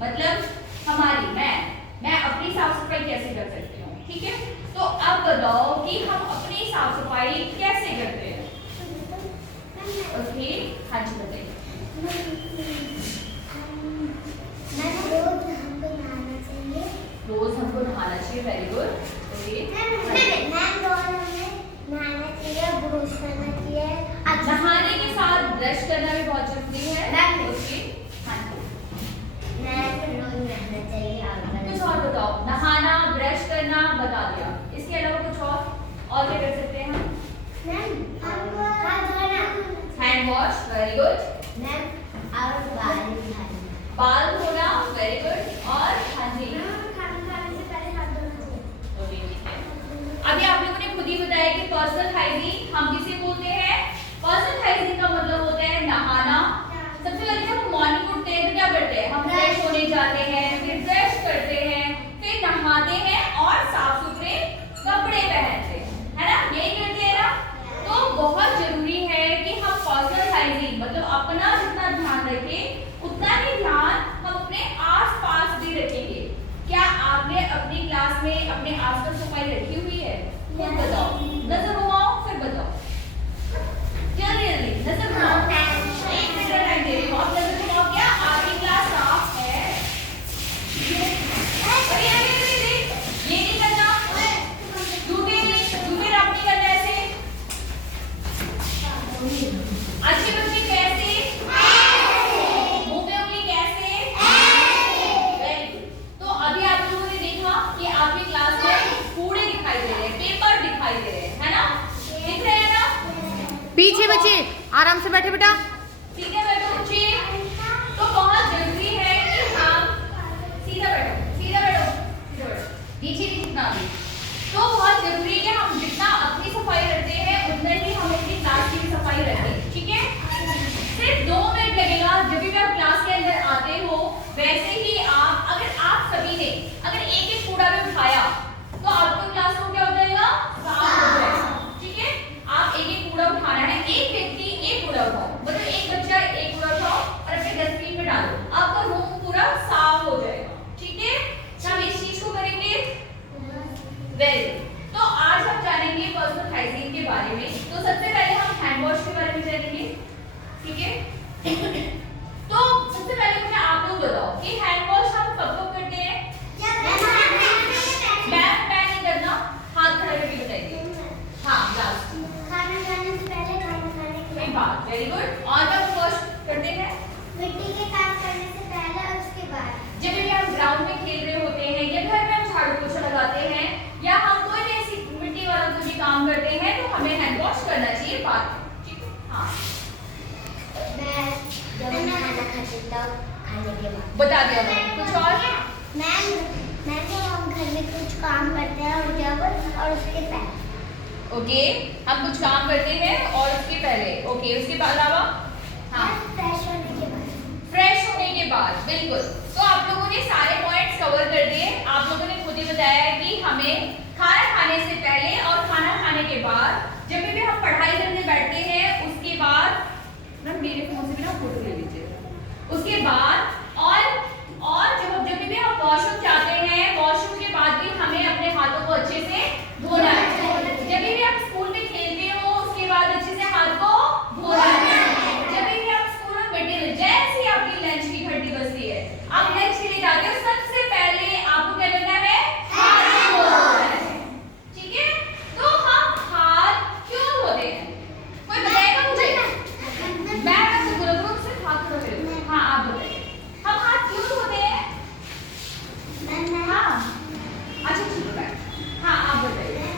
मतलब हमारी मैं अपनी साफ सफाई कैसे कर सकती हूँ, ठीक है। तो अब बताओ कि हम अपनी साफ सफाई कैसे करते हैं। ओके, हाँ जी बताइए। रोज हमको नहाना चाहिए, वेरी गुड। ओके, नहाने के साथ ब्रश करना भी बहुत जरूरी है। ओके, हाँ जी। कुछ और बताओ, नहाना, ब्रश करना बता दिया, इसके अलावा कुछ और क्या कर सकते हैं हम? Hand wash, very good. बाल धोना, वेरी गुड। और हाँ जी, अभी आप लोगों ने खुद ही बताया कि पर्सनल हाइजीन हम किसे बोलते हैं। पर्सनल हाइजीन का मतलब होता है नहाना। सबसे पहले जब हम मॉर्निंग उठते हैं तो क्या करते हैं, हम फ्रेश होने जाते हैं, फिर ब्रश करते हैं, फिर नहाते हैं और साफ सुथरे कपड़े पहनते हैं, है ना, यही करते हैं ना। तो बहुत जरूरी है कि हम पर्सनल हाइजीन मतलब अपना जितना ध्यान रखें उतना ही ध्यान हम अपने आसपास भी रखेंगे। क्या आपने अपनी क्लास में अपने आसपास सफाई रखी हुई है? खुद बताओ, नजर घुमाओ फिर बताओ, जल्दी जल्दी नजर घुमाओ। एक मिनट का टाइम दे रही हूँ, आप नजर घुमाओ। क्या आपकी क्लास साफ है? अरे ये नहीं करना, जूते रब नहीं करना ऐसे। अच्छे बच्चे कैसे? मुंह पे उंगली कैसे? Very good. तो अभी आप लोगों ने देखा कि आपकी क्लास में कूड़े दिखाई दे रहे हैं, पेपर दिखाई दे रहे हैं, है ना, दिख रहे हैं ना। पीछे बच्चे आराम से बैठे बेटा, सीधे बैठो बच्चे। तो बहुत जरूरी है कि हम सीधा बैठो, सीधा बैठो, सीधा बैठो, नीचे नहीं झुकना अभी। तो बहुत जरूरी है कि हम जितना अपनी सफाई रखते हैं उतना ही हम अपनी क्लास की भी सफाई रखें, ठीक है। सिर्फ 2 मिनट लगेगा, जब भी आप क्लास के अंदर आते हो वैसे ही अगर आप सभी ने अगर एक एक कूड़ा भी उठाया तो आपको क्लास को क्या हो जाएगा, साफ हो जाएगा, ठीक है। आप एक एक कूड़ा उठाना है, एक व्यक्ति एक कूड़ा उठाओ, मतलब एक बच्चा एक कूड़ा उठाओ और अपने डस्टबिन में डालो, आपका रूम पूरा साफ हो जाएगा, ठीक है। हम इस चीज को करेंगे, वेरी गुड। तो आज हम जानेंगे पर्सनल हाइजीन के बारे में। तो सबसे पहले हम हैंड वॉश के बारे में जानेंगे, ठीक है। तो सबसे पहले मुझे आप लोग बताओ कि हैंड वॉश हम कब कब करते हैं? मैं नहीं करना, हाथ खड़ा करके बताइए। हाँ, लास्ट खाना खाने से पहले, खाना खाने के सही बात, वेरी गुड। और कब वॉश करते हैं? मिट्टी के काम करने से पहले और उसके बाद। जब भी हम ग्राउंड में खेल रहे होते हैं या घर में हम झाड़ू पोछा लगाते हैं या हम कोई भी ऐसी मिट्टी वाला कोई भी काम करते हैं तो हमें हैंड वॉश करना चाहिए बाद में, ठीक है। हाँ, मैं जब खाना खाती तब खाने के बाद बता दिया मैंने। कुछ और? मैं जब हम घर में कुछ काम करते हैं और जब और उसके पहले। ओके, हम कुछ काम करते हैं और उसके पहले, ओके, उसके अलावा? हाँ, फ्रेश होने के बाद। फ्रेश होने के बाद, बिल्कुल। तो आप लोगों ने सारे पॉइंट्स कवर कर दिए। आप लोगों ने खुद ही बताया है कि हमें खाना खाने से पहले और खाना खाने के बाद, जब भी हम पढ़ाई करने बैठते हैं उसके बाद, मेरे फोन से भी ना फोटो ले लीजिए, उसके बाद और जब भी हम वॉशरूम जाते हैं, वॉशरूम के बाद भी हमें अपने हाथों को अच्छे से धोना है। जब भी आप स्कूल में खेलते हो उसके बाद अच्छे से हाथ को धोना है। जब भी आप स्कूल में बैठे हो, जैसे आपकी लंच की घंटी बजती है, आप लंच के लिए जाते हो, सबसे पहले आपको क्या करना है, हाथ धोना है, ठीक है। तो हम हाथ क्यों धोते हैं, कोई बताएगा मुझे? मैं आपसे बोल रहा हूँ, सिर्फ हाथ धो रहे हो। हाँ, आप बताइए, हम हाथ क्यों धोते हैं? हाँ, अच्छा ठीक है, हाँ आप बताइए।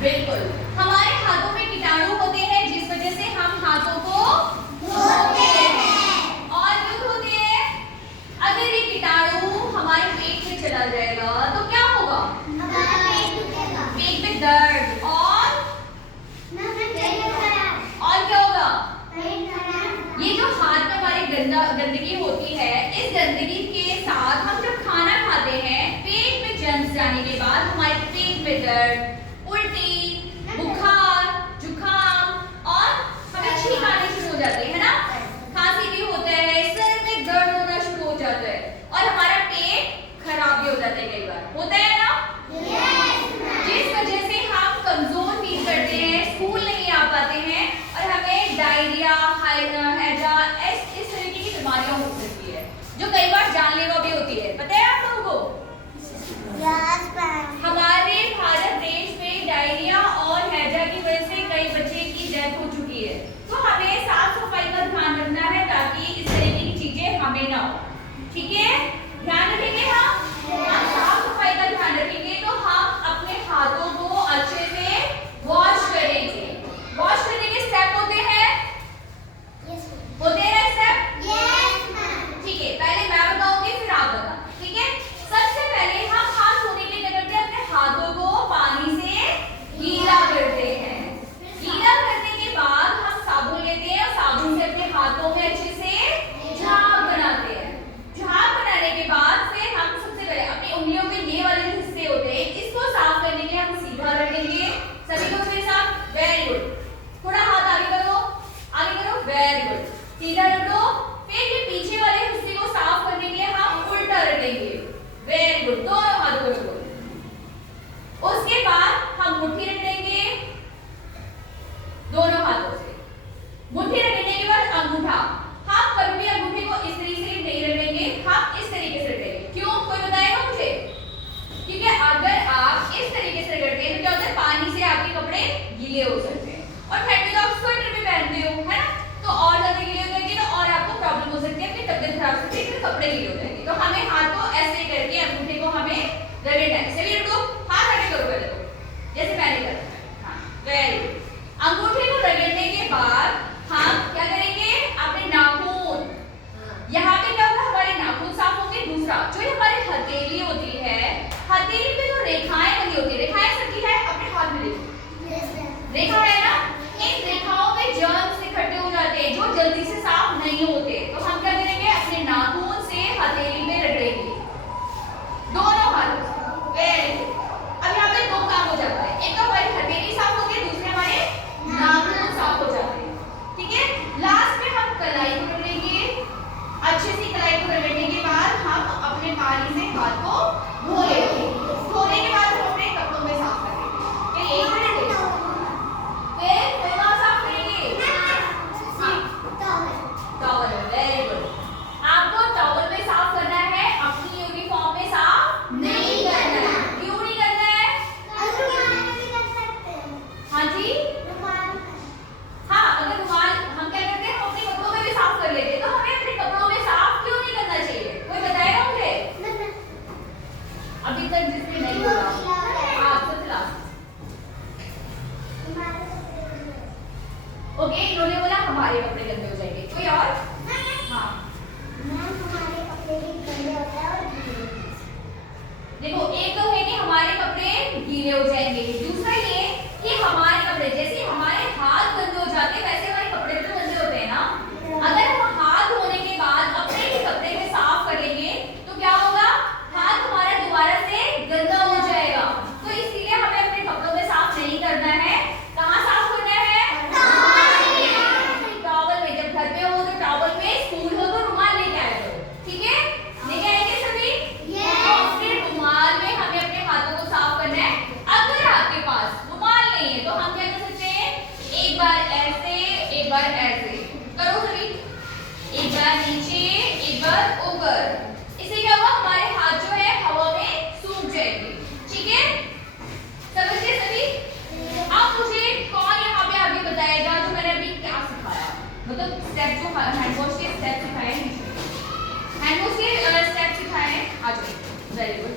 बिल्कुल, हमारे हाथों में कीटाणु होते हैं जिस वजह से हम हाथों को धोते हैं। और क्यों धोते हैं? अगर ये कीटाणु हमारे पेट में चला जाएगा तो क्या होगा? पेट में दर्द और क्या होगा? ये जो हाथ में हमारी गंदगी होती है, इस गंदगी के साथ हम जब खाना खाते हैं, पेट में जम जाने के बाद हमारे पेट में दर्द, उल्टी, बुखार, जुकाम और हमें छींक आनी शुरू हो जाती है ना, खांसी भी होता है। मुट्ठी रगड़ने के बाद अंगूठा, हम कभी भी अंगूठे को इस तरीके से नहीं रगड़ेंगे, हम इस तरीके से रगड़ेंगे। क्यों, कोई बताएगा मुझे? क्योंकि अगर आप इस तरीके से रगड़ते हैं तो क्या होता है, पानी से आपके कपड़े गीले हो सकते हैं, और ठंड में तो आप स्वेटर भी पहनते हो, है ना, तो और ज्यादा गीले हो जाएंगे, तो और आपको प्रॉब्लम हो सकती है, अपनी तबीयत खराब हो सकती है, फिर कपड़े गीले हो जाएंगे। तो हमें हाथ को ऐसे करके अंगूठे को हमें रगड़ना है। चलिए रुको, हाथ आगे करो पहले तो, जैसे मैंने करा। हाँ, वेरी गुड। अंगूठे को रगड़ने के बाद हम क्या करेंगे, अपने नाखून, यहाँ पे क्या होगा, हमारे नाखून साफ होंगे। दूसरा, जो ये हमारी हथेली होती है, हथेली पे जो रेखाएं बनी होती है, रेखाएं सबकी है, अपने हाथ में देखो, रेखा है ना, इन रेखाओं पे जर्म्स इकट्ठे हो जाते हैं जो जल्दी से साफ नहीं होते, तो हम क्या करेंगे, अपने नाखून से हथेली में रगड़ेंगे, दोनों हाथों से। Very good. अब यहाँ पे दो काम हो जाता है, एक तो हमारी हथेली साफ होती है, दूसरे हमारे नाखून साफ हो जाते हैं, ठीक है। लास्ट में हम कलाई को रगड़ेंगे, अच्छे से कलाई को रगड़ने के बाद हम अपने पानी से हाथ को धो लेंगे। धोने के बाद हम अपने कपड़ों में साफ करेंगे। ये एक मिनट है, फिर कहाँ साफ करेंगे, टॉवल। Very good. आपको टॉवल में साफ करना है, अपनी यूनिफॉर्म में साफ नहीं करना है। क्यों नहीं करना है? हाँ जी, हाँ, अगर रुमाल हम क्या करते हैं, हम अपने कपड़ों में भी साफ कर लेते हैं, तो हमें अपने कपड़ों में साफ क्यों नहीं करना चाहिए, कोई बताएगा मुझे? अभी तक जिसने नहीं बोला, आप सबसे लास्ट। ओके, इन्होंने बोला हमारे कपड़े गंदे हो जाएंगे, कोई और? हाँ, देखो, एक तो है कि हमारे कपड़े गीले हो जाएंगे, दूसरा ये कि हमारे कपड़े, जैसे हमारे हाथ गंदे हो जाते हैं वैसे हमारे कपड़े भी तो गंदे होते हैं ना। अगर हम हाथ धोने के बाद अपने ही कपड़े में साफ करेंगे तो क्या होगा, हाथ हमारा दोबारा से गंदा हो जाएगा, तो इसलिए हमें अपने कपड़ों में साफ नहीं करना है। कहाँ साफ करना है? टॉवल में। जब घर पे हो तो टॉवल में, स्कूल हो तो रुमाल लेके आया करो, ठीक है, लेके आएंगे सभी। और फिर रुमाल में हमें अपने हाथों को साफ करना है। अगर आपके पास रुमाल नहीं है तो हम क्या कर सकते हैं, एक बार ऐसे, एक बार ऐसे करो सभी, एक बार नीचे, एक बार ऊपर। इससे क्या होगा, हमारे हाथ जो है हवा में सूख जाएंगे, ठीक है, समझिए सभी। अब मुझे कौन यहाँ पे आगे बताएगा जो मैंने अभी क्या सिखाया, मतलब स्टेप जो हैंड वॉश के स्टेप सिखाए हैं, हैंड वॉश के स्टेप सिखाए हैं। आ जाओ, वेरी गुड,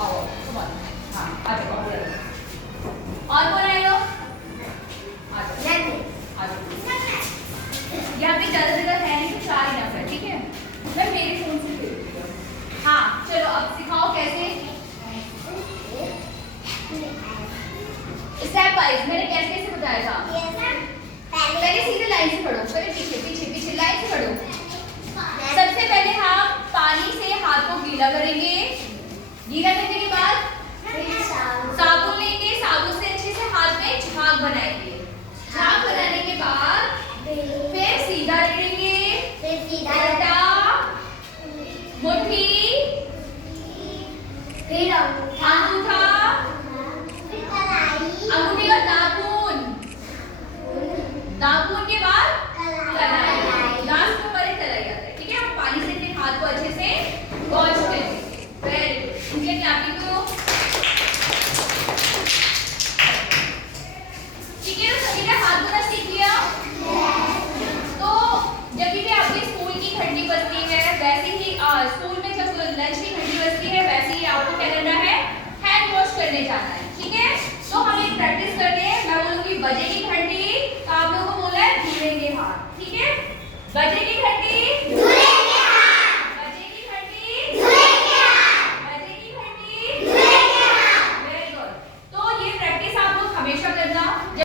आओ, कम ऑन, हाँ आ जाओ, और कौन आएगा, आ जाओ, आ जाओ। यहाँ पे ज़्यादा जगह है नहीं, तो 4 ही नंबर, ठीक है, मैं मेरे फोन से भेजती हूँ। हाँ चलो, अब सिखाओ कैसे, स्टेप वाइज मैंने कैसे कैसे बताया था। पहले सीधे लाइन से पढ़ो, पहले पीछे पीछे पीछे लाइन से पढ़ो। सबसे पहले हम पानी से हाथ को गीला करेंगे, गीला करने के बाद साबुन लेंगे, साबुन से अच्छे से हाथ में झाग बनाएंगे।